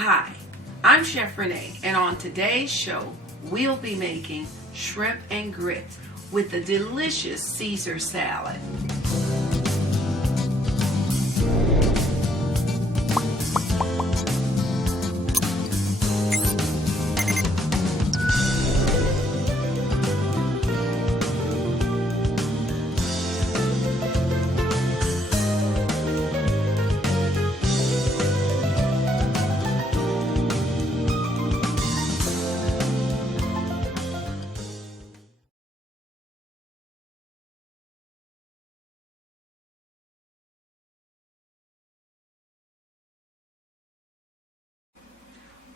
Hi, I'm Chef Renee, and on today's show, we'll be making shrimp and grits with the delicious Caesar salad.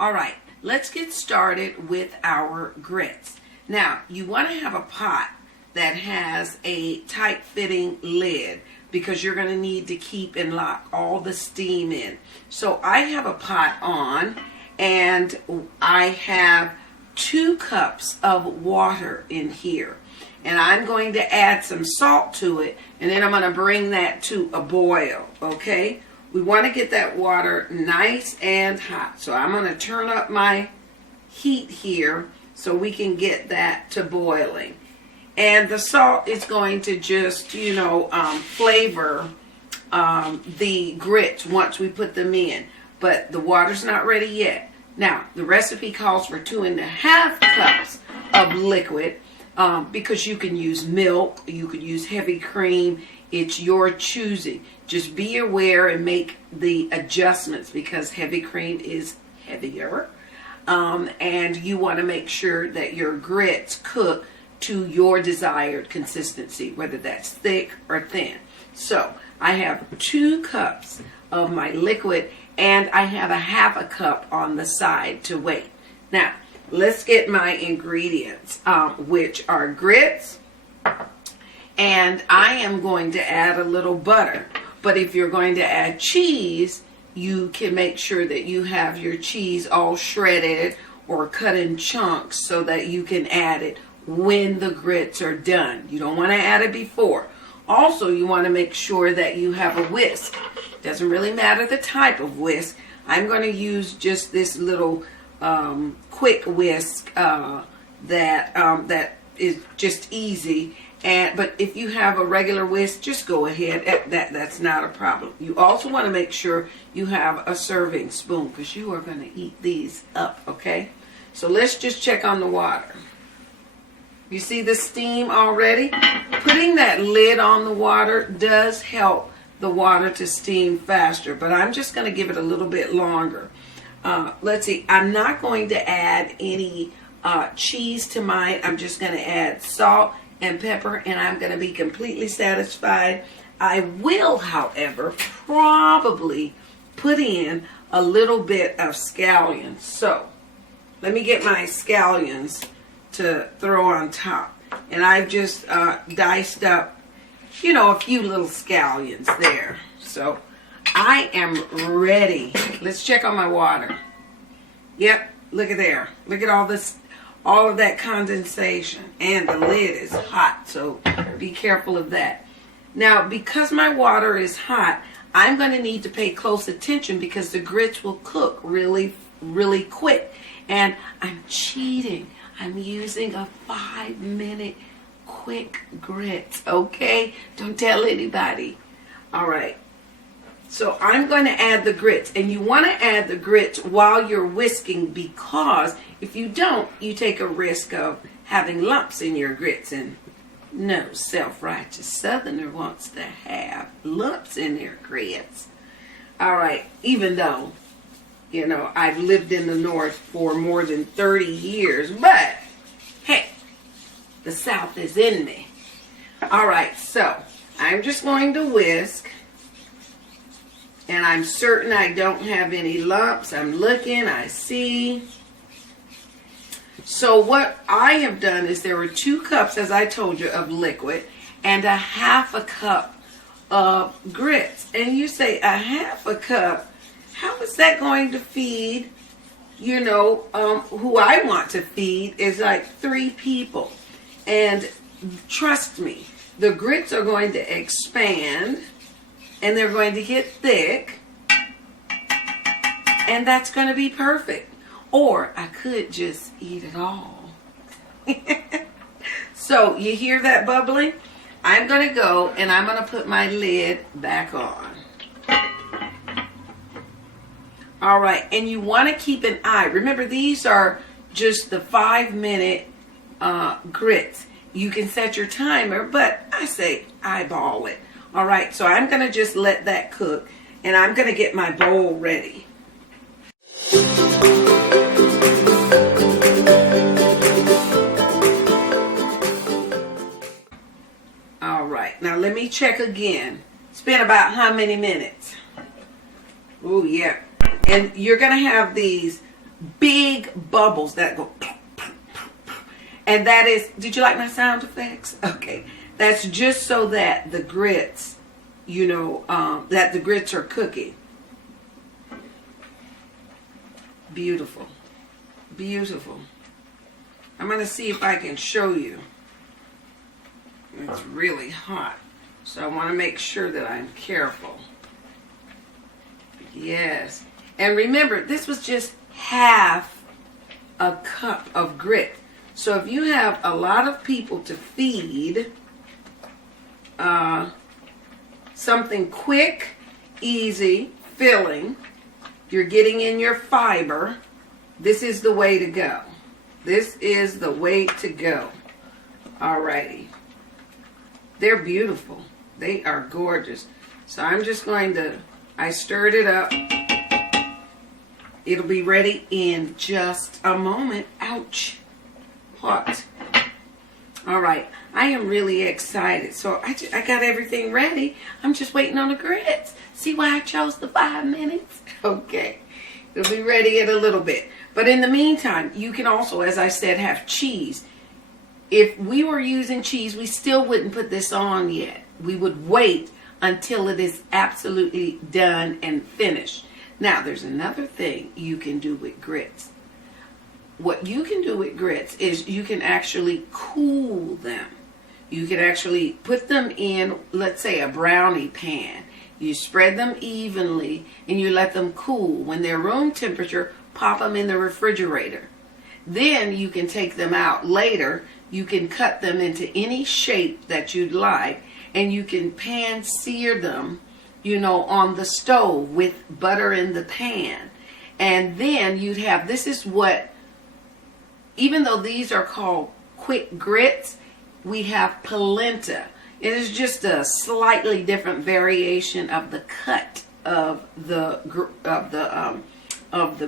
All right, let's get started with our grits. Now, you want to have a pot that has a tight-fitting lid because you're going to need to keep and lock all the steam in. So I have a pot on, and I have 2 cups of water in here. And I'm going to add some salt to it, and then I'm going to bring that to a boil, okay? We want to get that water nice and hot. So I'm going to turn up my heat here so we can get that to boiling. And the salt is going to just, flavor the grits once we put them in. But the water's not ready yet. Now, the recipe calls for 2.5 cups of liquid because you can use milk, you could use heavy cream. It's your choosing. Just be aware and make the adjustments because heavy cream is heavier. And you want to make sure that your grits cook to your desired consistency, whether that's thick or thin. So I have 2 cups of my liquid and I have a 1/2 cup on the side to wait. Now, let's get my ingredients, which are grits. And I am going to add a little butter. But if you're going to add cheese, you can make sure that you have your cheese all shredded or cut in chunks so that you can add it when the grits are done. You don't want to add it before. Also, you want to make sure that you have a whisk. Doesn't really matter the type of whisk. I'm going to use just this little quick whisk that is just easy. But if you have a regular whisk, just go ahead. That's not a problem. You also want to make sure you have a serving spoon because you are going to eat these up, okay? So let's just check on the water. You see the steam already? Putting that lid on the water does help the water to steam faster, but I'm just going to give it a little bit longer. Let's see. I'm not going to add any cheese to mine. I'm just going to add salt and pepper, and I'm going to be completely satisfied. I will, however, probably put in a little bit of scallions. So let me get my scallions to throw on top. And I've just diced up, a few little scallions there. So I am ready. Let's check on my water. Yep, look at there. Look at all this. All of that condensation, and the lid is hot, so be careful of that. Now, because my water is hot, I'm going to need to pay close attention because the grits will cook really, really quick. And I'm cheating. I'm using a 5-minute quick grits, okay? Don't tell anybody. All right. So I'm going to add the grits, and you want to add the grits while you're whisking because if you don't, you take a risk of having lumps in your grits, and no self-righteous Southerner wants to have lumps in their grits. All right, even though, I've lived in the North for more than 30 years, but hey, the South is in me. All right, so I'm just going to whisk. And I'm certain I don't have any lumps. I'm looking, I see. So what I have done is there were 2 cups, as I told you, of liquid and a 1/2 cup of grits. And you say a 1/2 cup, how is that going to feed, who I want to feed is like 3 people. And trust me, the grits are going to expand and they're going to get thick. And that's going to be perfect. Or I could just eat it all. So you hear that bubbling? I'm going to go and I'm going to put my lid back on. All right. And you want to keep an eye. Remember, these are just the 5-minute grits. You can set your timer, but I say eyeball it. All right. So I'm going to just let that cook. And I'm going to get my bowl ready. All right, now let me check again. It's been about how many minutes? Oh, yeah. And you're going to have these big bubbles that go. And that is, did you like my sound effects? Okay. That's just so that the grits, you know, that the grits are cooking. Beautiful. Beautiful. I'm going to see if I can show you. It's really hot. So I want to make sure that I'm careful. Yes. And remember, this was just half a cup of grit. So if you have a lot of people to feed, something quick, easy, filling, you're getting in your fiber, this is the way to go. This is the way to go. Alrighty. They're beautiful. They are gorgeous. So I'm just going to, I stirred it up. It'll be ready in just a moment. Ouch. Hot. Alright. I am really excited. So I got everything ready. I'm just waiting on the grits. See why I chose the 5 minutes? Okay. It'll be ready in a little bit. But in the meantime, you can also, as I said, have cheese. If we were using cheese, we still wouldn't put this on yet. We would wait until it is absolutely done and finished. Now, there's another thing you can do with grits. What you can do with grits is you can actually cool them. You can actually put them in, let's say, a brownie pan. You spread them evenly and you let them cool. When they're room temperature, pop them in the refrigerator. Then you can take them out later. You can cut them into any shape that you'd like, and you can pan-sear them, you know, on the stove with butter in the pan. And then you'd have, this is what, even though these are called quick grits, we have polenta. It is just a slightly different variation of the cut of the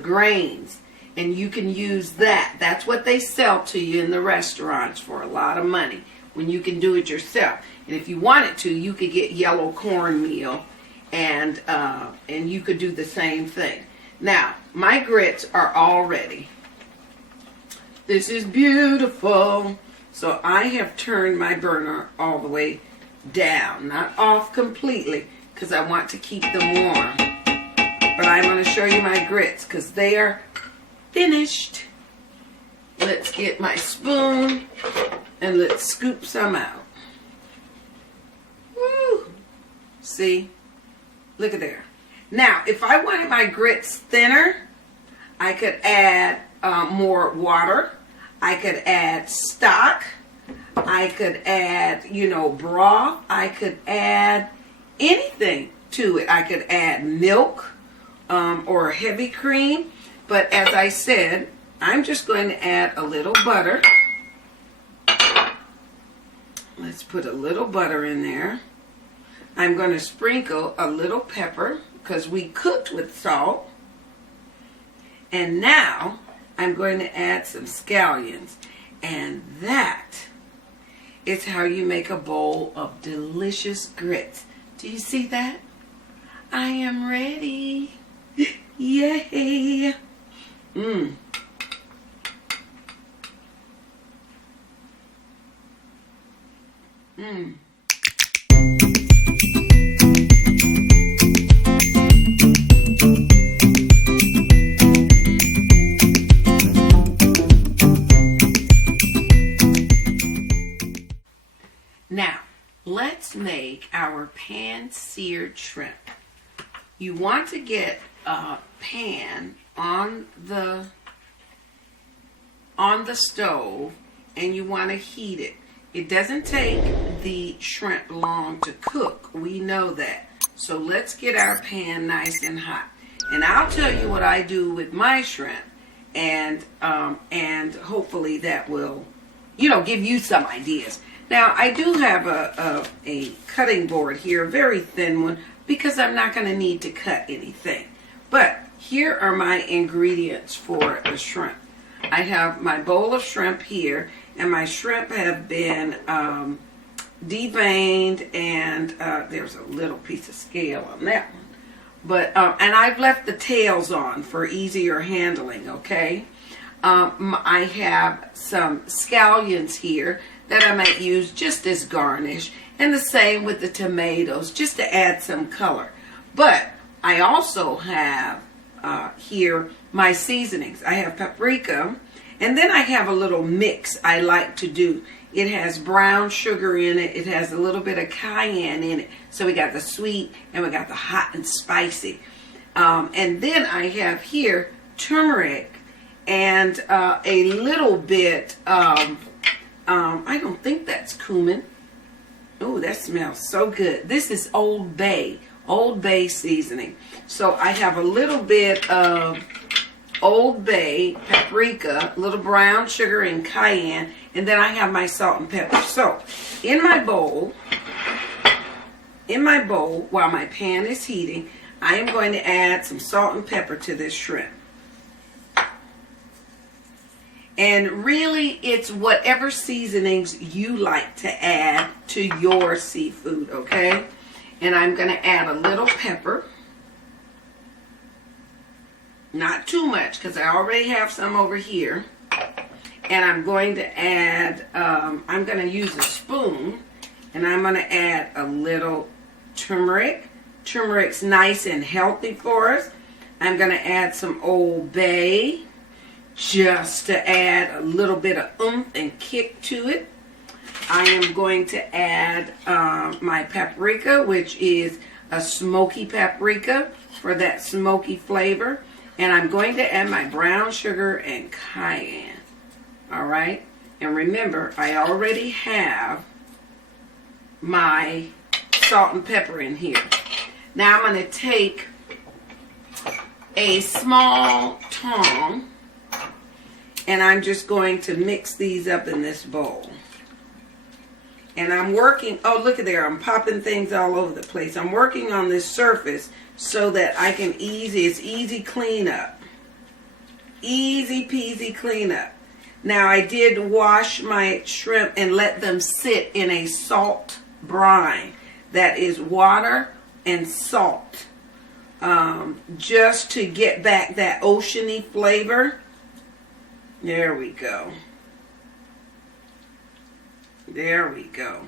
grains. And you can use that. That's what they sell to you in the restaurants for a lot of money when you can do it yourself. And if you wanted to, you could get yellow cornmeal and you could do the same thing. Now, my grits are all ready. This is beautiful. So I have turned my burner all the way down, not off completely, because I want to keep them warm. But I'm going to show you my grits because they are finished. Let's get my spoon and let's scoop some out. Woo! See? Look at there. Now, if I wanted my grits thinner, I could add more water. I could add stock. I could add, you know, broth. I could add anything to it. I could add milk or heavy cream. But as I said, I'm just going to add a little butter. Let's put a little butter in there. I'm going to sprinkle a little pepper because we cooked with salt. And now I'm going to add some scallions. And that is how you make a bowl of delicious grits. Do you see that? I am ready. Yay! Mmm. Mmm. Now, let's make our pan-seared shrimp. You want to get pan on the stove, and you want to heat it. It doesn't take the shrimp long to cook. We know that. So let's get our pan nice and hot. And I'll tell you what I do with my shrimp, and hopefully that will, give you some ideas. Now, I do have a cutting board here, a very thin one, because I'm not going to need to cut anything. But here are my ingredients for the shrimp. I have my bowl of shrimp here, and my shrimp have been deveined, and there's a little piece of scale on that one. But and I've left the tails on for easier handling, okay? I have some scallions here that I might use just as garnish, and the same with the tomatoes, just to add some color. But I also have here my seasonings. I have paprika, and then I have a little mix I like to do. It has brown sugar in it. It has a little bit of cayenne in it. So we got the sweet and we got the hot and spicy. And then I have here turmeric and a little bit of, I don't think that's cumin. Oh, that smells so good. This is Old Bay seasoning. So I have a little bit of Old Bay, paprika, a little brown sugar and cayenne, and then I have my salt and pepper. So in my bowl, while my pan is heating, I am going to add some salt and pepper to this shrimp. And really, it's whatever seasonings you like to add to your seafood, okay? And I'm going to add a little pepper. Not too much, because I already have some over here. And I'm going to add, I'm going to use a spoon, and I'm going to add a little turmeric. Turmeric's nice and healthy for us. I'm going to add some Old Bay, just to add a little bit of oomph and kick to it. I am going to add my paprika, which is a smoky paprika for that smoky flavor. And I'm going to add my brown sugar and cayenne. All right? And remember, I already have my salt and pepper in here. Now I'm going to take a small tongue, and I'm just going to mix these up in this bowl. And I'm working, oh look at there, I'm popping things all over the place. I'm working on this surface so that I can it's easy cleanup. Easy peasy cleanup. Now I did wash my shrimp and let them sit in a salt brine. That is water and salt. Just to get back that oceany flavor. There we go. There we go.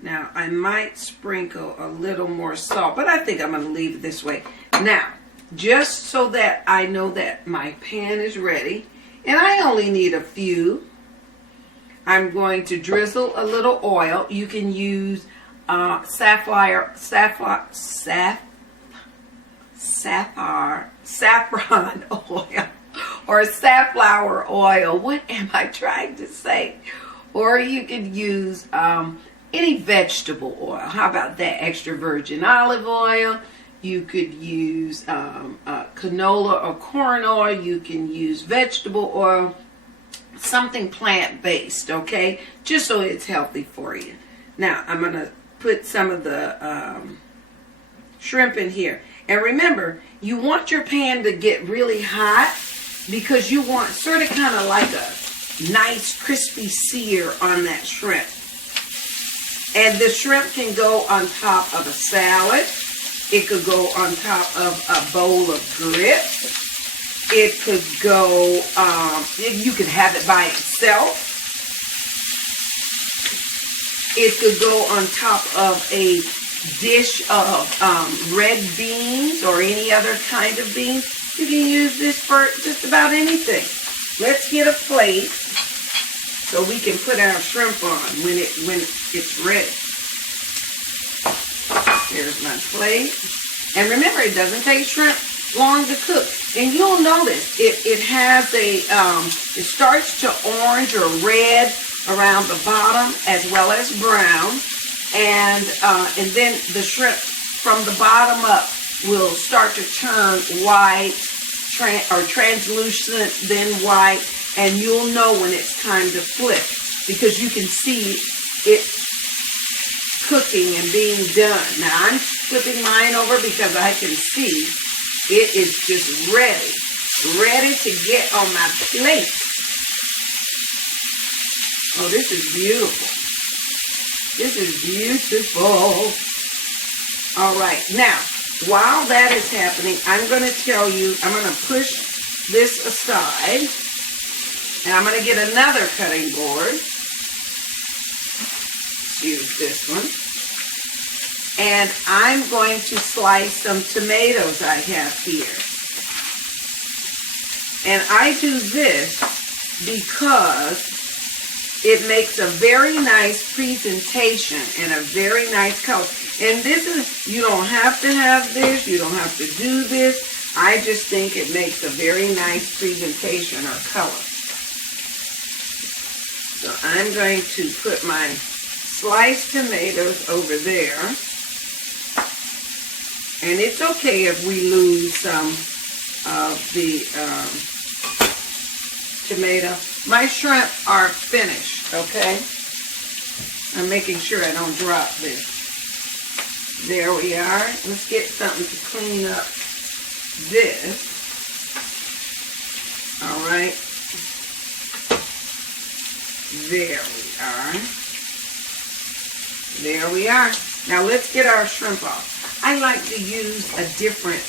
Now, I might sprinkle a little more salt, but I think I'm going to leave it this way. Now, just so that I know that my pan is ready, and I only need a few, I'm going to drizzle a little oil. You can use saffron oil or safflower oil. What am I trying to say? Or you could use any vegetable oil. How about that? Extra virgin olive oil. You could use canola or corn oil. You can use vegetable oil. Something plant-based, okay? Just so it's healthy for you. Now, I'm going to put some of the shrimp in here. And remember, you want your pan to get really hot because you want sort of kind of like a nice crispy sear on that shrimp. And the shrimp can go on top of a salad. It could go on top of a bowl of grits. It could go, you could have it by itself. It could go on top of a dish of red beans or any other kind of beans. You can use this for just about anything. Let's get a plate so we can put our shrimp on when it's ready. Here's my plate. And remember, it doesn't take shrimp long to cook. And you'll notice it has it starts to orange or red around the bottom as well as brown. And then the shrimp from the bottom up will start to turn white or translucent, then white. And you'll know when it's time to flip because you can see it cooking and being done. Now I'm flipping mine over because I can see it is just ready to get on my plate. Oh, this is beautiful. This is beautiful. All right, now, while that is happening, I'm going to tell you, I'm going to push this aside, and I'm going to get another cutting board. Use this one. And I'm going to slice some tomatoes I have here. And I do this because it makes a very nice presentation and a very nice color. And this is, you don't have to have this, you don't have to do this. I just think it makes a very nice presentation or color. So I'm going to put my sliced tomatoes over there. And it's okay if we lose some of the tomato. My shrimp are finished, okay? I'm making sure I don't drop this. There we are. Let's get something to clean up this. All right. There we are. There we are. Now let's get our shrimp off. I like to use a different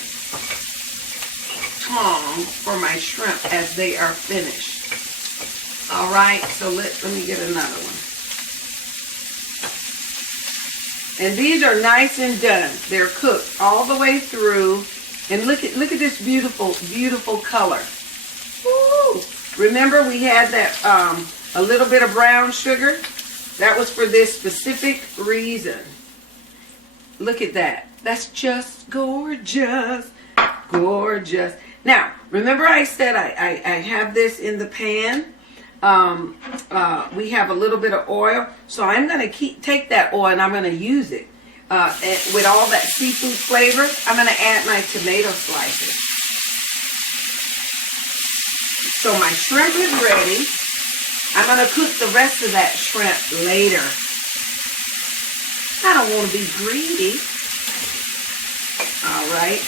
tong for my shrimp as they are finished. All right, so let me get another one. And these are nice and done. They're cooked all the way through. And look at this beautiful color. Woo! Remember we had that a little bit of brown sugar? That was for this specific reason. Look at that. That's just gorgeous. Gorgeous. Now, remember I said I have this in the pan? We have a little bit of oil. So I'm going to take that oil and I'm going to use it. With all that seafood flavor, I'm going to add my tomato slices. So my shrimp is ready. I'm going to cook the rest of that shrimp later. I don't want to be greedy. All right.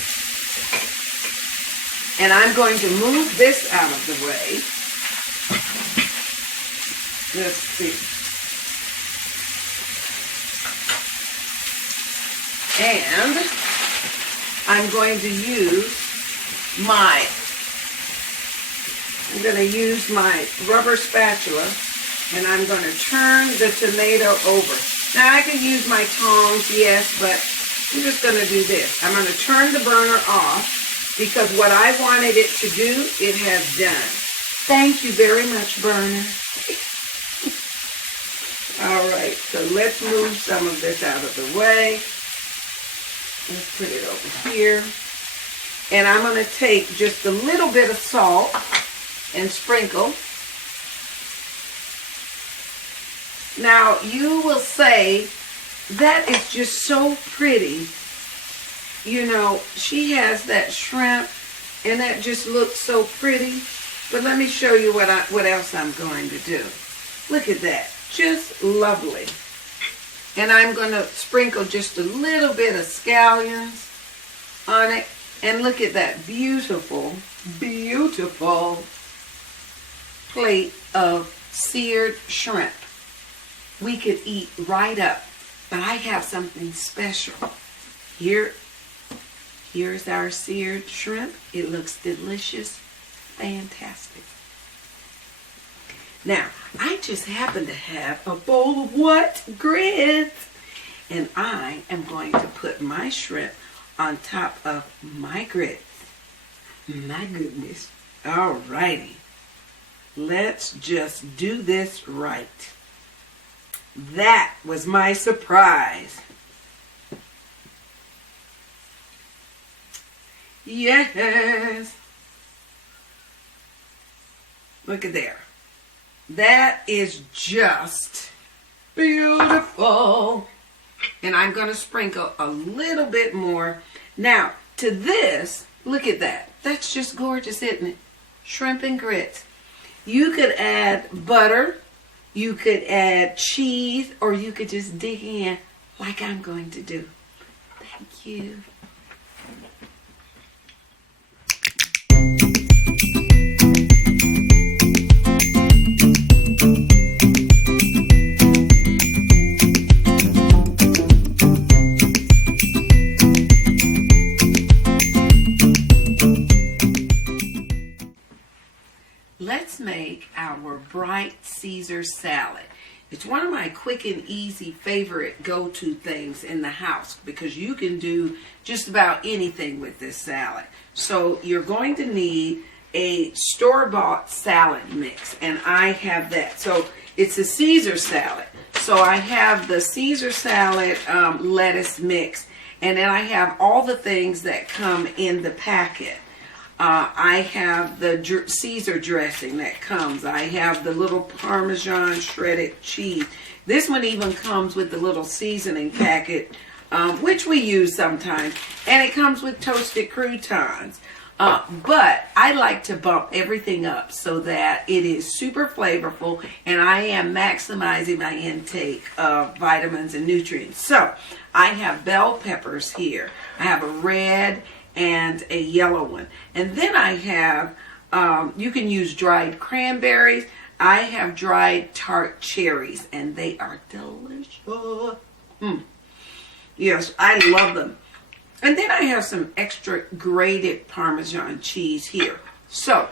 And I'm going to move this out of the way. Let's see. And I'm going to use my rubber spatula and I'm going to turn the tomato over. Now I can use my tongs, yes, but I'm just going to do this. I'm going to turn the burner off because what I wanted it to do, it has done. Thank you very much, burner. All right, so let's move some of this out of the way. Let's put it over here. And I'm going to take just a little bit of salt and sprinkle. Now, you will say, that is just so pretty. You know, she has that shrimp, and that just looks so pretty. But let me show you what else I'm going to do. Look at that. Just lovely. And I'm going to sprinkle just a little bit of scallions on it. And look at that beautiful, beautiful plate of seared shrimp. We could eat right up. But I have something special. Here's our seared shrimp. It looks delicious. Fantastic. Now, I just happen to have a bowl of what? Grits. And I am going to put my shrimp on top of my grits. My goodness. All righty. Let's just do this right. That was my surprise. Yes. Look at there. That is just beautiful. And I'm going to sprinkle a little bit more. Now, to this, look at that. That's just gorgeous, isn't it? Shrimp and grits. You could add butter, you could add cheese, or you could just dig in like I'm going to do. Thank you. Let's make our bright Caesar salad. It's one of my quick and easy favorite go-to things in the house because you can do just about anything with this salad. So you're going to need a store-bought salad mix, and I have that. So it's a Caesar salad. So I have the Caesar salad lettuce mix, and then I have all the things that come in the packet. I have the Caesar dressing that comes. I have the little Parmesan shredded cheese. This one even comes with the little seasoning packet, which we use sometimes. And it comes with toasted croutons. But I like to bump everything up so that it is super flavorful and I am maximizing my intake of vitamins and nutrients. So I have bell peppers here. I have a red and a yellow one. And then I have, you can use dried cranberries. I have dried tart cherries, and they are delicious. Yes, I love them. And then I have some extra grated Parmesan cheese here. So,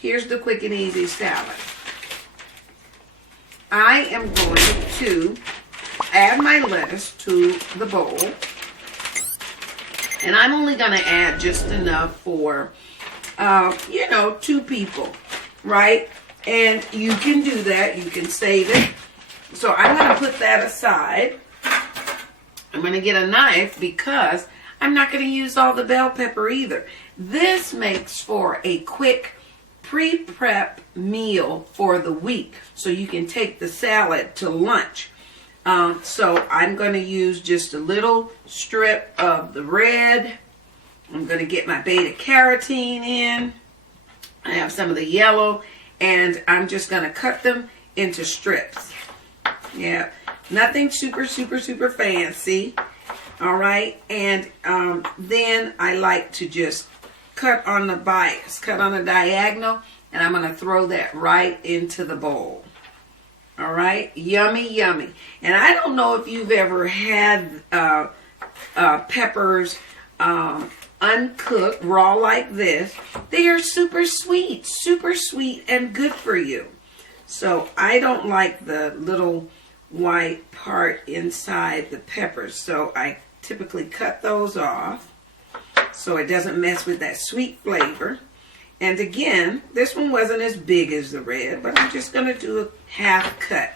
here's the quick and easy salad. I am going to add my lettuce to the bowl. And I'm only going to add just enough for, 2 people, right? And you can do that. You can save it. So I'm going to put that aside. I'm going to get a knife because I'm not going to use all the bell pepper either. This makes for a quick pre-prep meal for the week. So you can take the salad to lunch. So I'm going to use just a little strip of the red. I'm going to get my beta carotene in. I have some of the yellow, and I'm just going to cut them into strips. Yeah, nothing super fancy. All right, and then I like to just cut on the bias, cut on the diagonal, and I'm going to throw that right into the bowl. All right, yummy, yummy. And I don't know if you've ever had peppers uncooked, raw like this. They are super sweet and good for you. So I don't like the little white part inside the peppers. So I typically cut those off so it doesn't mess with that sweet flavor. And again, this one wasn't as big as the red, but I'm just going to do a half cut.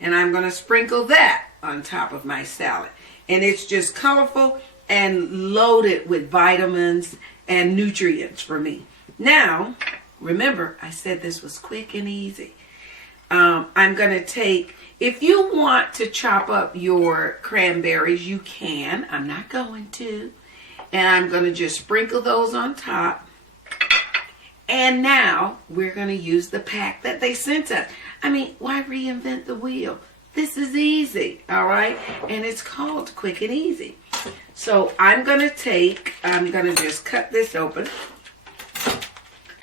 And I'm going to sprinkle that on top of my salad. And it's just colorful and loaded with vitamins and nutrients for me. Now, remember, I said this was quick and easy. I'm going to take, if you want to chop up your cranberries, you can. I'm not going to. And I'm going to just sprinkle those on top. And now we're going to use the pack that they sent us. I mean, why reinvent the wheel? This is easy, all right? And it's called quick and easy. So I'm going to just cut this open.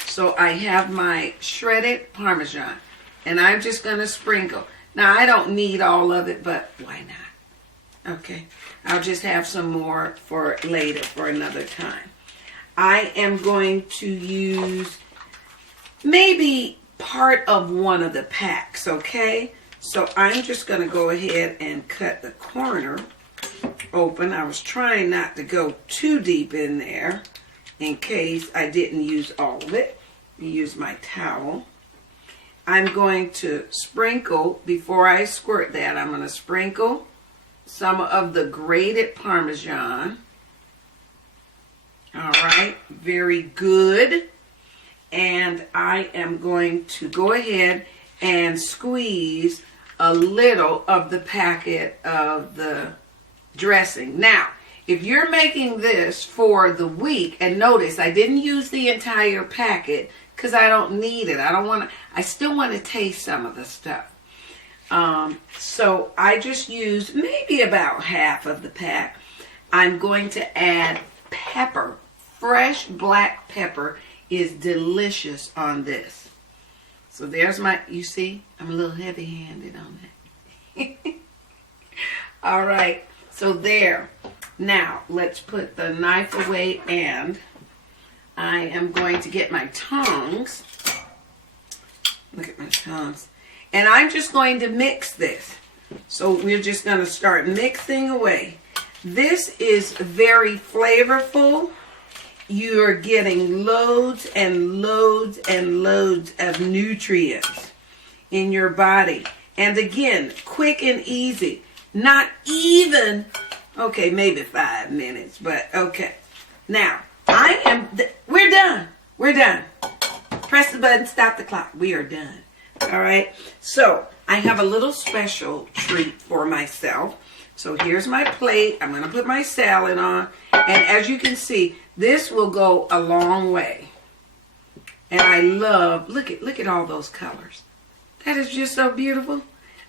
So I have my shredded Parmesan. And I'm just going to sprinkle. Now, I don't need all of it, but why not? Okay. I'll just have some more for later, for another time. I am going to use maybe part of one of the packs, okay? So I'm just going to go ahead and cut the corner open. I was trying not to go too deep in there in case I didn't use all of it. Use my towel. I'm going to sprinkle, before I squirt that, I'm going to sprinkle some of the grated Parmesan All right, very good. And I am going to go ahead and squeeze a little of the packet of the dressing. Now, if you're making this for the week, and notice I didn't use the entire packet because I don't need it. I still want to taste some of the stuff. So I just used maybe about half of the pack. I'm going to add pepper. Fresh black pepper is delicious on this. So there's my, you see, I'm a little heavy-handed on that. All right, so there. Now, let's put the knife away, and I am going to get my tongs. Look at my tongs. And I'm just going to mix this. So we're just going to start mixing away. This is very flavorful. You're getting loads and loads and loads of nutrients in your body. And again, quick and easy. Not even, okay, maybe 5 minutes, but okay. Now, we're done. We're done. Press the button, stop the clock. We are done. All right. So I have a little special treat for myself. So here's my plate. I'm going to put my salad on. And as you can see, this will go a long way. And I love, look at all those colors. That is just so beautiful.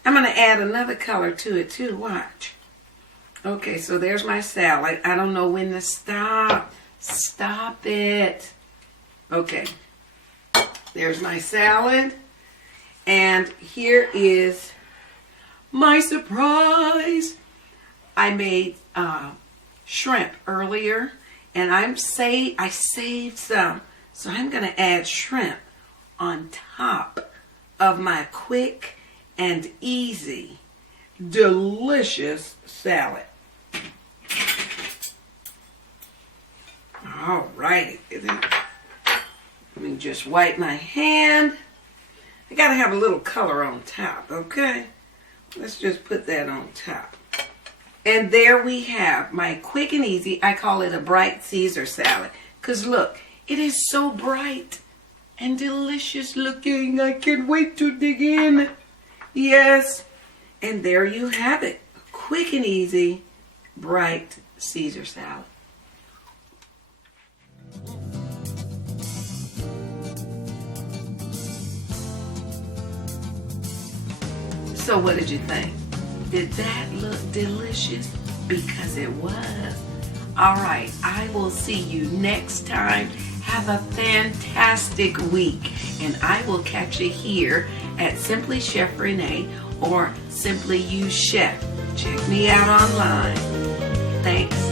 I'm going to add another color to it too. Watch. Okay, so there's my salad. I don't know when to stop. Stop it. Okay. There's my salad. And here is my surprise. I made shrimp earlier, and I saved some. So I'm going to add shrimp on top of my quick and easy, delicious salad. All righty. Let me just wipe my hand. I got to have a little color on top, okay? Let's just put that on top. And there we have my quick and easy, I call it a bright Caesar salad. Because look, it is so bright and delicious looking. I can't wait to dig in. Yes. And there you have it. A quick and easy, bright Caesar salad. So what did you think? Did that look delicious? Because it was. All right, I will see you next time. Have a fantastic week. And I will catch you here at Simply Chef Renee or Simply You Chef. Check me out online. Thanks.